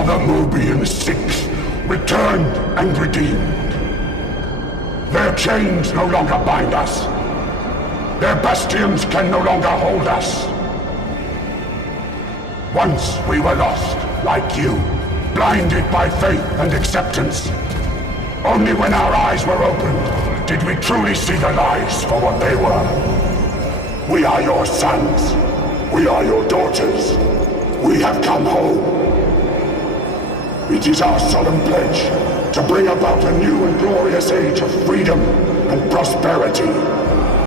are the Mobian Six, returned and redeemed. Their chains no longer bind us. Their bastions can no longer hold us. Once we were lost, like you, blinded by faith and acceptance. Only when our eyes were opened did we truly see the lies for what they were. We are your sons. We are your daughters. We have come home. It is our solemn pledge to bring about a new and glorious age of freedom and prosperity.